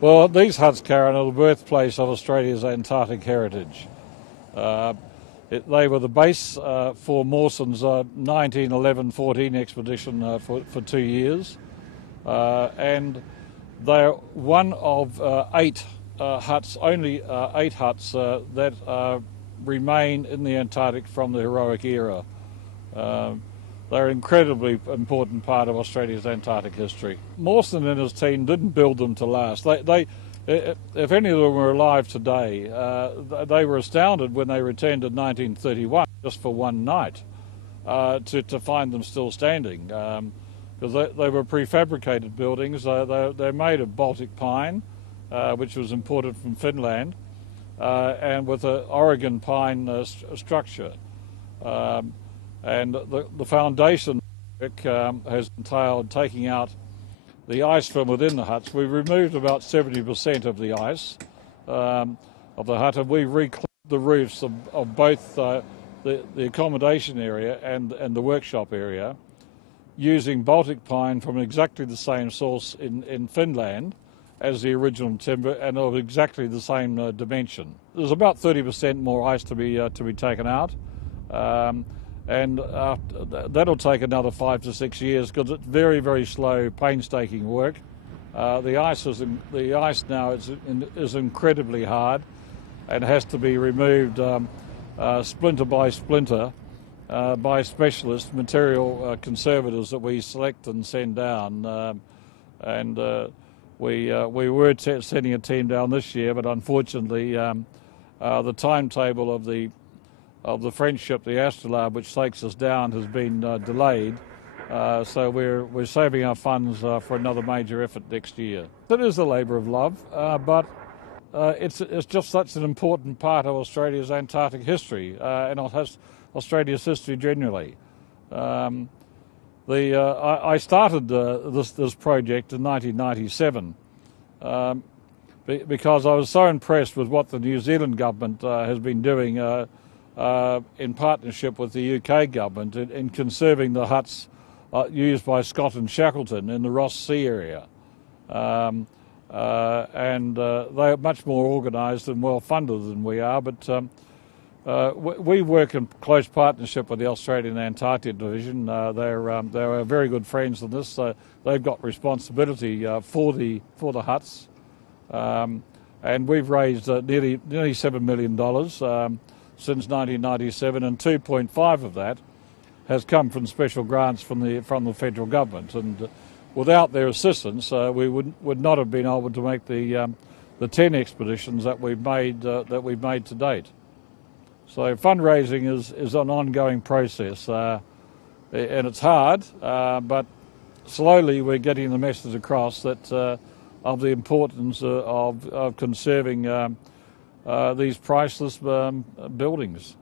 Well, these huts, Karen, are the birthplace of Australia's Antarctic heritage. They were the base for Mawson's 1911-14 expedition for 2 years, and they're one of eight huts, only 8 huts that remain in the Antarctic from the heroic era. They're an incredibly important part of Australia's Antarctic history. Mawson and his team didn't build them to last. If any of them were alive today, they were astounded when they returned in 1931, just for one night, to find them still standing. Because they were prefabricated buildings. They're made of Baltic pine, which was imported from Finland, and with an Oregon pine structure. And the foundation work has entailed taking out the ice from within the huts. We removed about 70% of the ice of the hut, and we reclaimed the roofs of both the accommodation area and the workshop area, using Baltic pine from exactly the same source in Finland as the original timber, and of exactly the same dimension. There's about 30% more ice to be taken out. And that'll take another 5 to 6 years because it's very, very slow, painstaking work. The ice now is incredibly hard and has to be removed splinter by splinter by specialist material conservators that we select and send down. We were sending a team down this year, but unfortunately the timetable of the French ship, the Astrolabe, which takes us down, has been delayed. So we're saving our funds for another major effort next year. It is a labour of love, but it's just such an important part of Australia's Antarctic history and Australia's history generally. I started this project in 1997 because I was so impressed with what the New Zealand government has been doing in partnership with the UK government in conserving the huts used by Scott and Shackleton in the Ross Sea area. And they're much more organised and well funded than we are, but we work in close partnership with the Australian Antarctic Division. They're very good friends in this. They've got responsibility for the huts, and we've raised nearly $7 million since 1997, and 2.5 of that has come from special grants from the federal government. And without their assistance, we would not have been able to make the 10 expeditions that we've made to date. So fundraising is an ongoing process, and it's hard, but slowly we're getting the message across that of the importance of conserving these priceless buildings.